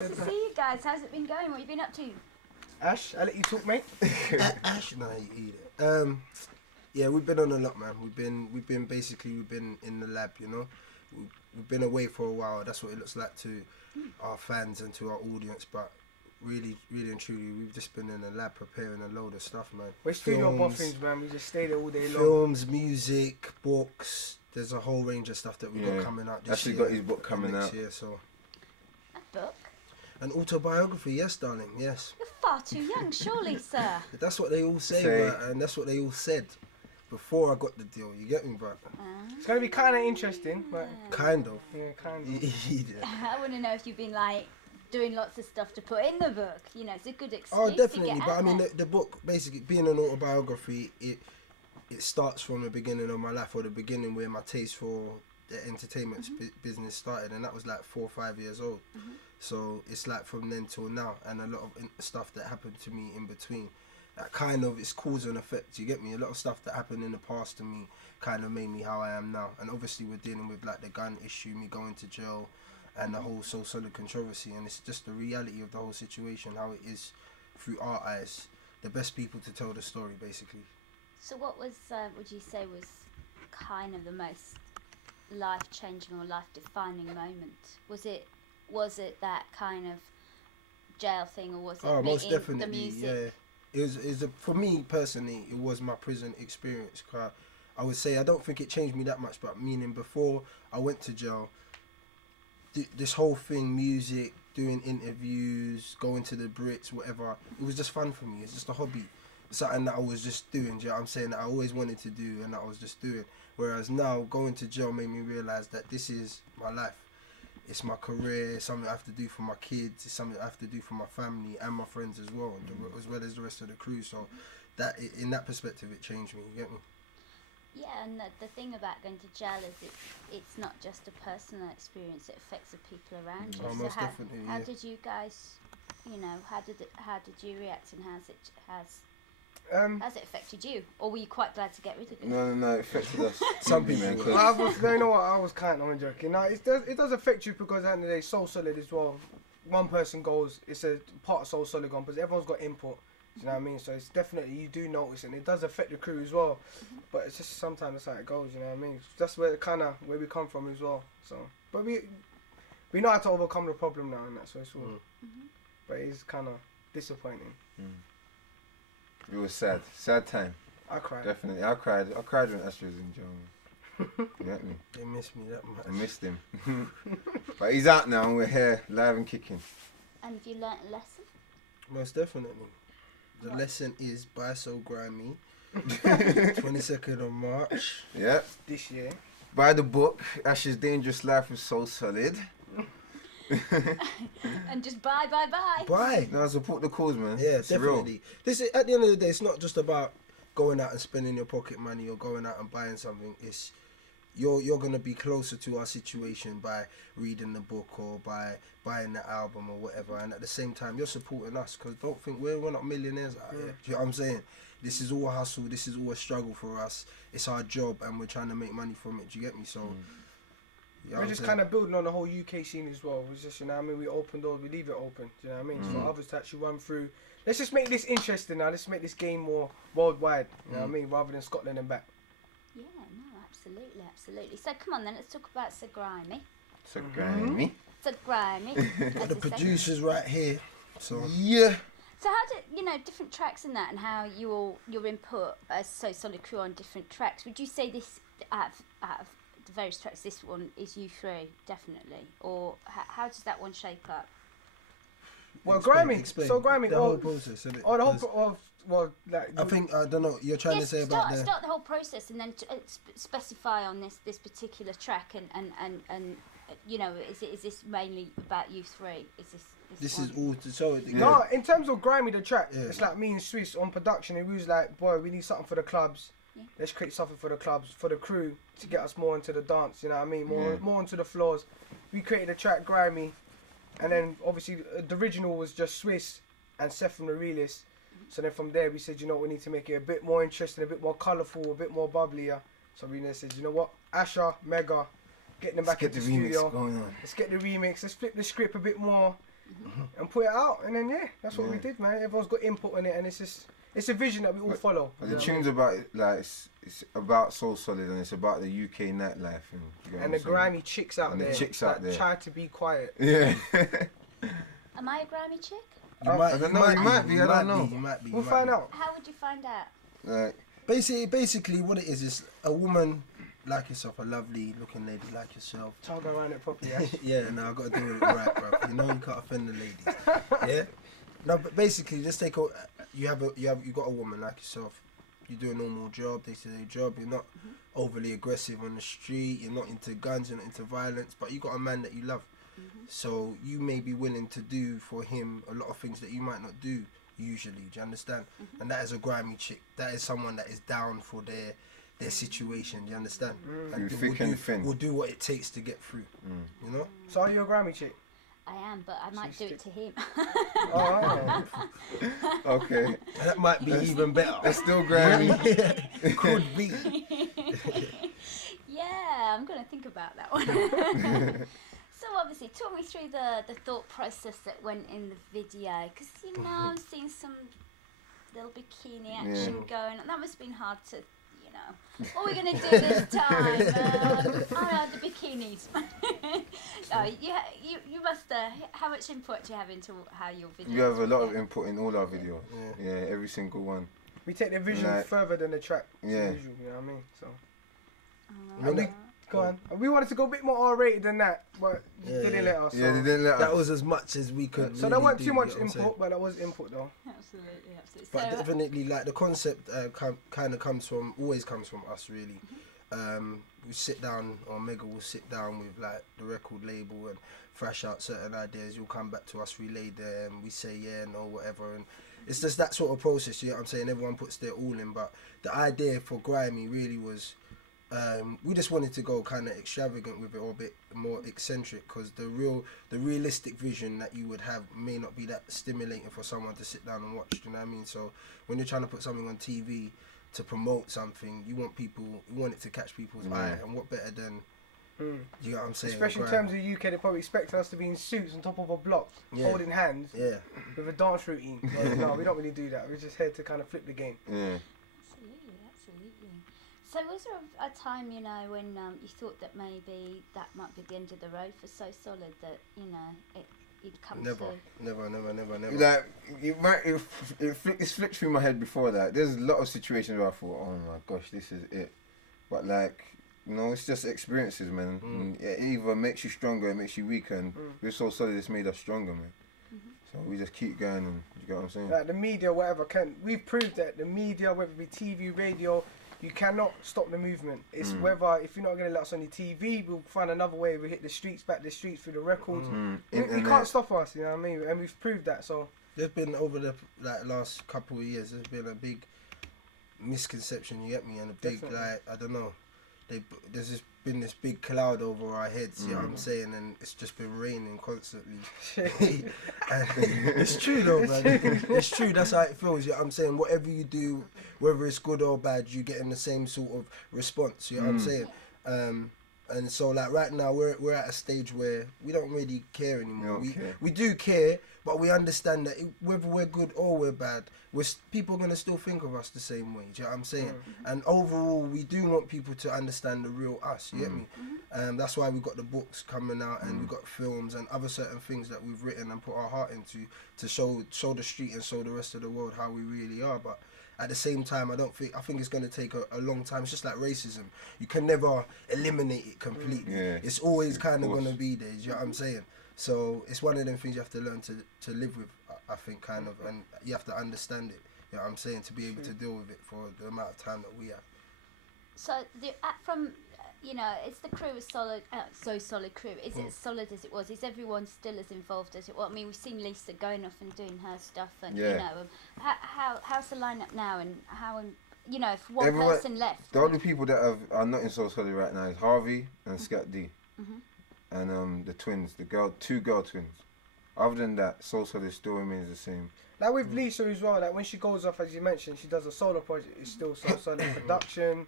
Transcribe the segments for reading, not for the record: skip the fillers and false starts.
To see you guys. How's it been going? What have you been up to? Ash, I let you talk, mate. Ash, no, you eat it. Yeah, we've been on a lot, man. We've been in the lab, you know. We've been away for a while. That's what it looks like to our fans and to our audience. But really and truly, we've just been in the lab preparing a load of stuff, man. We're studio boffins, man. We just stay there all day long. Films, music, books. There's a whole range of stuff that we got coming out this Actually year. got his book coming next out. year, so. A book? An autobiography, yes, darling, yes. You're far too young, surely, sir. That's what they all say, but, and that's what they all said before I got the deal. You get me, but It's gonna be kind of interesting, but kind of. yeah, kind of. Yeah. I want to know if you've been like doing lots of stuff to put in the book. You know, it's a good excuse. Oh, To definitely. get But out I mean, there. the book, basically, being an autobiography, it starts from the beginning of my life, or the beginning where my taste for the entertainment business started, and that was like 4 or 5 years old. So it's like from then till now, and a lot of stuff that happened to me in between. That kind of, it's cause and effect. You get me? A lot of stuff that happened in the past to me kind of made me how I am now. And obviously we're dealing with like the gun issue, me going to jail, and the whole So Solid controversy. And it's just the reality of the whole situation, how it is through our eyes. The best people to tell the story, basically. So what was, would you say was kind of the most life-changing or life-defining moment? Was it that kind of jail thing, or was it most meeting definitely, the music? yeah. For me personally, it was my prison experience. I would say I don't think it changed me that much, but meaning before I went to jail, this whole thing, music, doing interviews, going to the Brits, whatever, it was just fun for me. It's just a hobby, something that I was just doing. Do you know what I'm saying? That I always wanted to do, and that I was just doing. Whereas now going to jail made me realise that this is my life. It's my career, it's something I have to do for my kids, it's something I have to do for my family and my friends as well, as well as the rest of the crew. So that, in that perspective, it changed me, you get me? Yeah, and the thing about going to jail is it's not just a personal experience, it affects the people around you. Oh, So most how definitely, did you guys, you know, how did you react, and has it affected you? Or were you quite glad to get rid of it? No, it affected us. Some people man, will. I was, you know what? I was kind of joking. No, it does affect you, because at the end of the day, So Solid as well. One person goes, it's a part of So Solid gone, because everyone's got input. Do you know what I mean? So it's definitely, you do notice, and it does affect the crew as well. But it's just sometimes that's how it goes. You know what I mean? That's where where we come from as well. So, but we know how to overcome the problem now, and that's what it's all. But it's kind of disappointing. It was sad time. I cried. Definitely, I cried when Ash was in jail. You get me? They miss me that much. I missed him. But he's out now, and we're here, live and kicking. And have you learnt a lesson? Most definitely. The lesson is buy So Grimey, 22nd of March. Yeah. This year. Buy the book, Ash's Dangerous Life with So Solid. And just bye. Buy! No, support the cause, man. Yeah, It's definitely. real. This is, at the end of the day, it's not just about going out and spending your pocket money or going out and buying something. It's you're gonna be closer to our situation by reading the book or by buying the album or whatever, and at the same time you're supporting us, because don't think we're not millionaires out here. Do you know what I'm saying? This is all a hustle. This is all a struggle for us. It's our job, and we're trying to make money from it. Do you get me? So. You know We're just kind of building on the whole UK scene as well. We're just, you know what I mean, we open doors, we leave it open. Do you know what I mean? For others to actually run through. Let's just make this interesting now. Let's make this game more worldwide. You know what I mean? Rather than Scotland and back. Yeah, no, absolutely. So come on then, let's talk about Sir Grimey. So grimy. Sir Grimey. got the producers right here. So Yeah. So how did, you know, different tracks and that, and how your input as So Solid crew on different tracks, would you say this, out of the various tracks, this one is you three, definitely? Or how does that one shape up? Well, explain So Grimy. the whole process. Innit? Oh, the whole 'Cause like. I think I don't know. You're trying to say about start the whole process, and then specify on this particular track, and you know, is this mainly about you three? This one? is all to show it. No, in terms of Grimy, the track, Yeah. it's like me and Swiss on production, and we was like, boy, we need something for the clubs. Yeah. Let's create something for the clubs, for the crew, to get us more into the dance, you know what I mean? More into the floors. We created a track, Grimy, and then obviously the original was just Swiss and Seth from the Realist. So then from there we said, you know what, we need to make it a bit more interesting, a bit more colourful, a bit more bubblier. So we then said, you know what, Asher, Mega, getting them back into the studio. Going on. Let's get the remix, let's flip the script a bit more. and put it out, and then that's what we did, man. Everyone's got input on it, and it's a vision that we all follow. But the tune's about like it's about Soul Solid, and it's about the UK nightlife and the grimy chicks out and there. The chicks out there try to be quiet. Yeah. Am I a grimy chick? You might, I don't know. You might be. I don't know. You might be. We'll find out. How would you find out? Like, Basically, what it is a woman like yourself, a lovely looking lady like yourself. Talk around it properly. Ash. Yeah, no, I got to do it right, bro. You know, you can't offend the ladies. Yeah. No, but basically, just take you got a woman like yourself. You do a normal job, day-to-day job. You're not overly aggressive on the street. You're not into guns. You're not into violence. But you got a man that you love. So you may be willing to do for him a lot of things that you might not do usually. Do you understand? And that is a grimy chick. That is someone that is down for their situation. Do you understand? And will do what it takes to get through. You know. So are you a grimy chick? I am, but I might do it to him. Oh, okay. That might be even better. It's still grimy. Could be. Yeah, I'm going to think about that one. So obviously, talk me through the thought process that went in the video, because I'm seeing some little bikini action going on. That must have been hard to, what are we going to do this time? The bikinis. No, you must. How much input do you have into how your videos? You have a lot of input in all our videos. Yeah, every single one. we take the vision further than the track. Yeah. Usual, you know what I mean? So. Go on. We wanted to go a bit more R-rated than that, but they didn't let us. Yeah, they didn't let us. That was as much as we could. So there weren't too much input, but that was input though. Absolutely. But So, definitely, like the concept kind of always comes from us, really. We sit down, or Mega will sit down with like the record label and thrash out certain ideas. You'll come back to us, relay them, we say no, whatever, and it's just that sort of process. You know what I'm saying? Everyone puts their all in, but the idea for Grimey really was. We just wanted to go kind of extravagant with it, or a bit more eccentric, because the realistic vision that you would have may not be that stimulating for someone to sit down and watch. Do you know what I mean? So when you're trying to put something on TV to promote something, you want it to catch people's eye, and what better than you know what I'm saying? Especially in terms of the UK, they probably expect us to be in suits on top of a block, holding hands, with a dance routine. But no, we don't really do that. We're just here to kind of flip the game. Yeah. Absolutely. So was there a time, when you thought that maybe that might be the end of the road for So Solid, that, it'd come Never. Like, it's flicked through my head before that. There's a lot of situations where I thought, oh my gosh, this is it. But like, it's just experiences, man. And it either makes you stronger, it makes you weaker, and we're So Solid, it's made us stronger, man. So we just keep going, and you get what I'm saying? Like the media, whatever, we've proved that the media, whether it be TV, radio, you cannot stop the movement. It's whether, if you're not going to let us on the TV, we'll find another way. We hit the streets, back the streets through the records. You can't stop us, you know what I mean? And we've proved that, so. There's been, over the last couple of years, there's been a big misconception, you get me, and a big, I don't know, there's just been this big cloud over our heads, you know what I'm saying, and it's just been raining constantly. It's true though, man. It's true, that's how it feels, you know what I'm saying. Whatever you do, whether it's good or bad, you get in the same sort of response, you know what I'm saying. And so like right now we're at a stage where we don't really care anymore. We do care, but we understand that whether we're good or we're bad, people are going to still think of us the same way, do you know what I'm saying? And overall, we do want people to understand the real us, you get me? That's why we've got the books coming out, and we've got films and other certain things that we've written and put our heart into to show the street and show the rest of the world how we really are. But at the same time, I think it's going to take a long time. It's just like racism. You can never eliminate it completely. It's always kind of going to be there, you know what I'm saying? So it's one of them things you have to learn to live with, I think, kind of, and you have to understand it, you know what I'm saying, to be able to deal with it for the amount of time that we have. So it's the crew is solid, So Solid crew. Is it as solid as it was? Is everyone still as involved as it was? I mean, we've seen Lisa going off and doing her stuff, and how's the lineup now, and if one person left. The only people that are not in So Solid right now is Harvey and Scat D, and the twins, two girl twins. Other than that, So Solid still remains the same. Like with Lisa as well, like when she goes off, as you mentioned, she does a solo project, it's still So Solid. Production,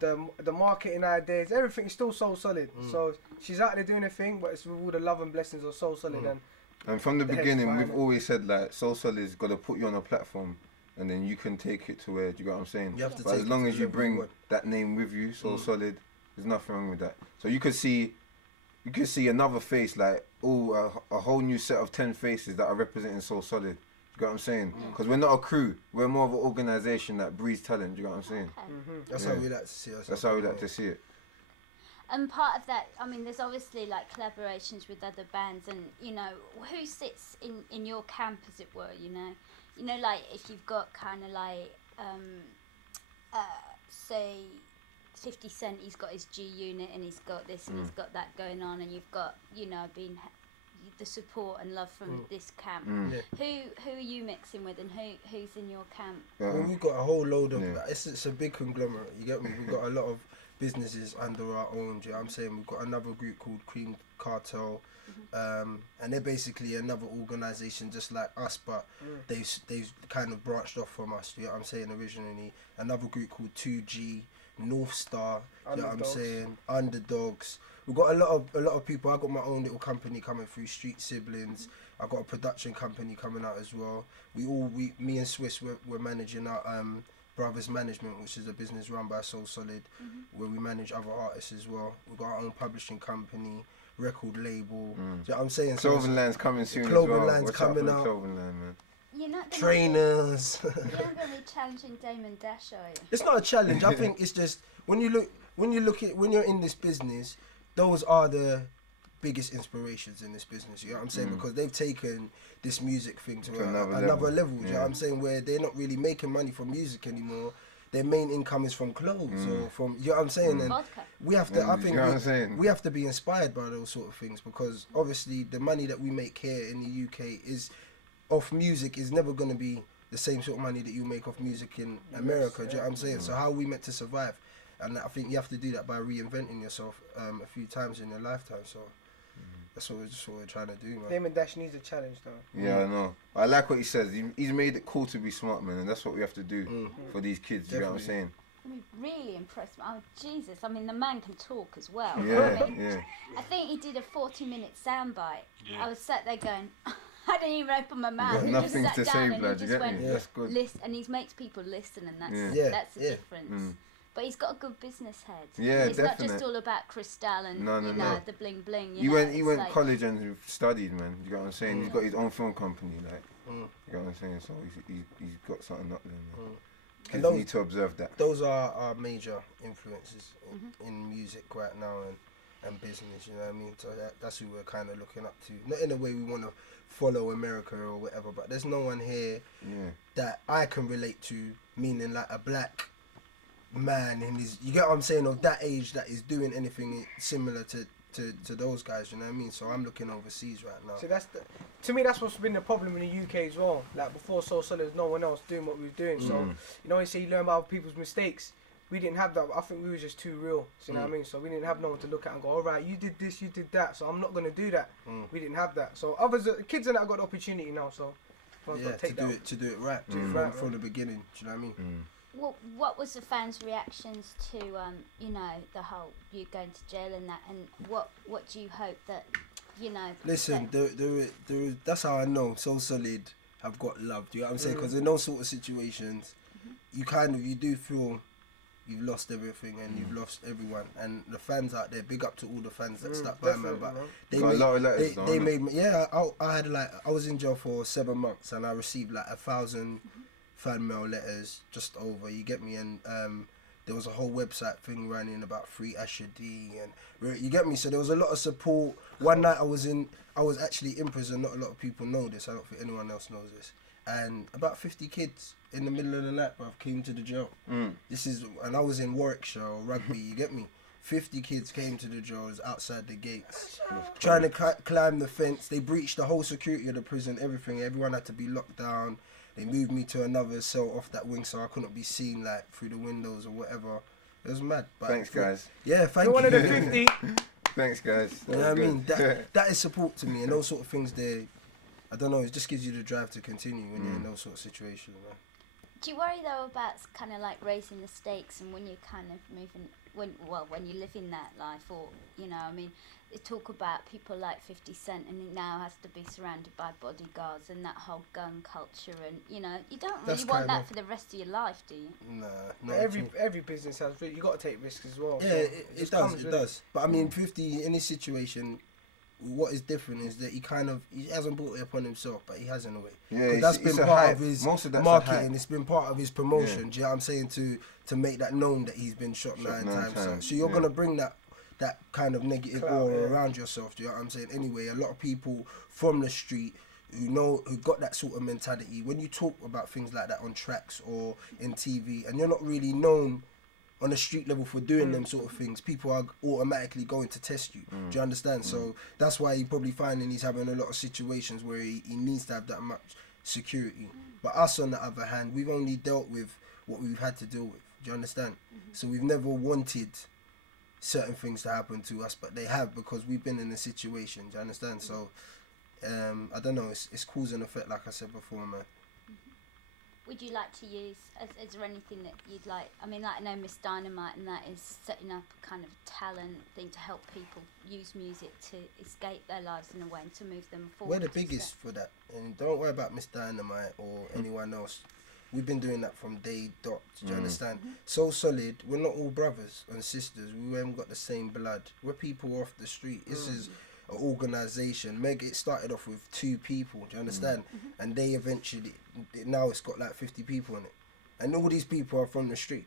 the marketing ideas, everything is still So Solid. So she's out there doing her thing, but it's with all the love and blessings of So Solid. And And from the The head's beginning, fine, we've innit? always said like Soul Solid's got to put you on a platform, and then you can take it to where. Do you get what I'm saying? You have to But take as it long to as the you level bring want. that name with you, Soul Mm. Solid, there's nothing wrong with that. So you could see another face like a whole new set of 10 faces that are representing Soul Solid. You get what I'm saying? Because we're not a crew. We're more of an organisation that breeds talent. Do you get what I'm saying? Okay. That's Yeah. how we like to see ourselves. That's how we like to see it. And part of that, I mean, there's obviously like collaborations with other bands, and you know, who sits in your camp, as it were. You know, like if you've got kind of like, say, 50 Cent, he's got his G Unit, and he's got this and he's got that going on, and you've got, you know, the support and love from this camp. Yeah. Who are you mixing with, and who's in your camp? Well, we've got a whole load of Yeah. like, it's a big conglomerate, you get me? We've got a lot of businesses under our own, do you know what I'm saying? We've got another group called Cream Cartel, and they're basically another organisation just like us, but they've kind of branched off from us, you know what I'm saying, originally. Another group called 2G, North Star, you know what I'm Underdogs. saying, Underdogs. We've got a lot of people. I got my own little company coming through, Street Siblings. I got a production company coming out as well. Me and Swiss, we're managing our Brothers Management, which is a business run by Soul Solid, where we manage other artists as well. We've got our own publishing company, record label. Do you know what I'm saying? So Clothing line's coming soon Clothing as well. line's Watch coming out for the out. Clothing line, man. You're not gonna trainers. You're not going to be challenging Damon Dash, are you? It's not a challenge. I think it's just when you're in this business, those are the biggest inspirations in this business. You know what I'm saying? Because they've taken this music thing to another level. You know what I'm saying? Where they're not really making money from music anymore. Their main income is from clothes or from, you know what I'm saying? And Vodka. we have to, I You think, know what I'm saying? we have to be inspired by those sort of things, because obviously the money that we make here in the UK is off music is never going to be the same sort of money that you make off music in America. Do you know what I'm saying? So how are we meant to survive? And I think you have to do that by reinventing yourself a few times in your lifetime. So that's what we're trying to do, man. Damon Dash needs a challenge though. Yeah, I know. I like what he says. He's made it cool to be smart, man, and that's what we have to do for these kids. You know what I'm saying? I'm really impressed. Oh, Jesus. I mean, the man can talk as well. Yeah, I mean, yeah. I think he did a 40-minute soundbite. I was sat there going, I didn't even open my mouth. Got He nothing just to sat say, down and blood. he You just get went, me? That's good. listen, and he makes people listen, and that's Yeah. that's the Yeah. difference. But he's got a good business head. Yeah, it's not definite. just all about Crystal and No, no, you know no. the bling bling. He know, went it's like, college and studied, man. You get what I'm saying? He's got his own film company, like. You get what I'm saying? So he's got something up there, man. And Kids need to observe that. Those are our major influences in music right now and business, you know what I mean? So that's who we're kind of looking up to. Not in a way we want to follow America or whatever, but there's no one here that I can relate to, meaning like a black man in his, you get what I'm saying, of that age that is doing anything similar to those guys, you know what I mean? So I'm looking overseas right now. So to me that's what's been the problem in the UK as well. Like before Soul Solid, there's no one else doing what we were doing. So you know, you say you learn about other people's mistakes. We didn't have that. I think we were just too real. So you know what I mean? So we didn't have no one to look at and go, all right, you did this, you did that. So I'm not gonna do that. We didn't have that. So kids and that got the opportunity now. So Yeah, to do it right, from the beginning. Do you know what I mean? What was the fans' reactions to you know, the whole you going to jail and that, and what do you hope that, you know? Listen, that's how I know Soul Solid have got love. Do you know what I'm saying? Because in those sort of situations, you do feel you've lost everything and you've lost everyone. And the fans out there, big up to all the fans that stuck by, man. But they made me. Yeah, I had I was in jail for 7 months and I received like 1,000 fan mail letters just over. You get me? And there was a whole website thing running about Free Asher D, and you get me. So there was a lot of support. One night I was actually in prison. Not a lot of people know this. I don't think anyone else knows this. And about 50 kids in the middle of the night, bruv, came to the jail. And I was in Warwickshire or Rugby. You get me? 50 kids came to the jails outside the gates, trying to climb the fence. They breached the whole security of the prison. Everyone had to be locked down. They moved me to another cell off that wing so I couldn't be seen like through the windows or whatever. It was mad. But thanks, guys. Yeah, thank You're you. one of the 50. Thanks, guys. You know what I mean? That is support to me, and those sort of things, I don't know, it just gives you the drive to continue when you're in those sort of situations, man. Do you worry though about kind of like raising the stakes, and when you're kind of moving, when you live in that life, or you know, I mean, talk about people like 50 Cent, and he now has to be surrounded by bodyguards and that whole gun culture, and you know, you don't really That's want kind that of- for the rest of your life, do you? Nah, But not at all. every business has. You got to take risks as well. Yeah, so it just does, comes it with does. But I mean, 50 in this situation, what is different is that he hasn't brought it upon himself, but he has in a way. Yeah, 'Cause that's it's been a part hype. of his Most of that's a marketing. hype. It's been part of his promotion. Yeah. Do you know what I'm saying? To make that known that he's been shot nine times. So you're yeah. gonna bring that kind of negative Clout, aura yeah. around yourself. Do you know what I'm saying? Anyway, a lot of people from the street who got that sort of mentality. When you talk about things like that on tracks or in TV, and you're not really known on a street level for doing them sort of things, people are automatically going to test you. Do you understand? So that's why he probably finding he's having a lot of situations where he needs to have that much security. But us, on the other hand, we've only dealt with what we've had to deal with. Do you understand? So we've never wanted certain things to happen to us, but they have, because we've been in a situation. Do you understand? So I don't know, it's cause and effect, like I said before, man. Would you like to use, is there anything that you'd like, I mean, like I know Miss Dynamite, and that is setting up a kind of talent thing to help people use music to escape their lives in a way and to move them forward. We're the biggest for that, and don't worry about Miss Dynamite or anyone else. We've been doing that from day dot. Do you understand? So Solid, we're not all brothers and sisters. We haven't got the same blood. We're people off the street. This is an organisation. It started off with 2 people. Do you understand? And they eventually, now it's got like 50 people in it, and all these people are from the street.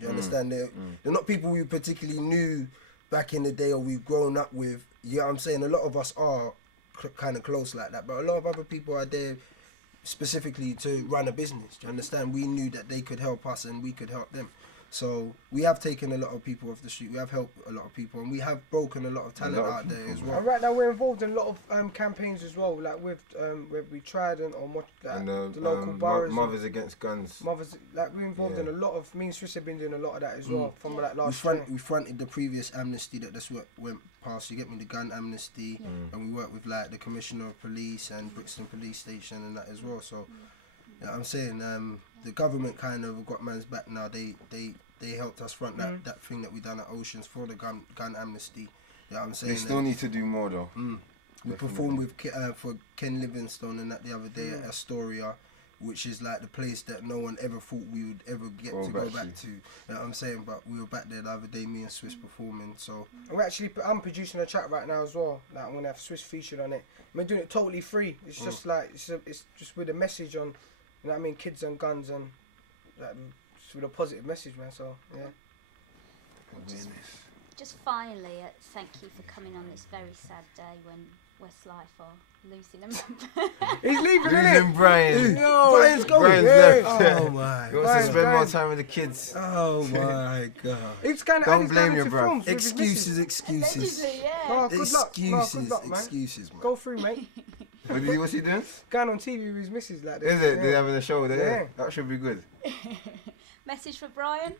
Do you understand? They're not people we particularly knew back in the day or we've grown up with. You know what I'm saying? A lot of us are kind of close like that, but a lot of other people are there specifically to run a business. Do you understand? We knew that they could help us and we could help them. So we have taken a lot of people off the street. We have helped a lot of people, and we have broken a lot of talent out there as well. And right now we're involved in a lot of campaigns as well, like with we Trident or the local boroughs. Mothers Against Guns. Mothers, like we're involved in a lot of. Me and Swiss have been doing a lot of that as well from like We, last year. we fronted the previous amnesty that went past. You get me, the gun amnesty, and we work with like the Commissioner of Police and Brixton Police Station and that as well. So, you know what I'm saying, the government kind of got man's back now. They helped us front that thing that we done at Oceans for the gun amnesty. You know what I'm saying? They still need to do more though. We performed with for Ken Livingstone and that the other day at Astoria, which is like the place that no one ever thought we would ever get to go back to. You know what I'm saying? But we were back there the other day, me and Swiss performing. So I'm producing a track right now as well. Like I'm gonna have Swiss featured on it. We're doing it totally free. It's just like it's just with a message on, you know what I mean, kids and guns, and like, just with a positive message, man. So yeah. Just finally, thank you for coming on this very sad day when Westlife are losing a member. He's leaving, Losing isn't it? Brian. No, Brian's going. Brian's Yeah. left. Oh my! He wants to spend more Brian. time with the kids. Oh my God! He's kind of Don't blame your bro. Excuses. Allegedly, yeah. Oh, good luck. No, Excuses, good luck, man. excuses, man. Go through, mate. What's he doing? Going on TV with his missus like this. Is it? Yeah. They're having a show there. Yeah. That should be good. Message for Brian.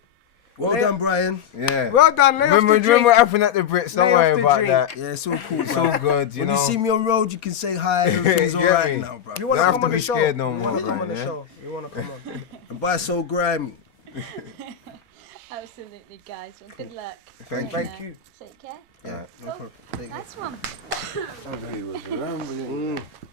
Well Lay- done, Brian. Yeah. Well done. Lay off the Remember drink. what happened at the Brits? Don't Lay off worry the about drink. that. Yeah, it's all cool, It's bro. all good, you When know. you see me on road, you can say hi. Everything's Get alright me. now, bro. You want Don't to have come to on the be show? scared no You more, want to come on Brian, the yeah? show? You want to come on? And by so grimy. Absolutely, guys. Well, good luck. Thank Thank you. Take care. Yeah, no problem. Take it. Nice one. I knew he was around, but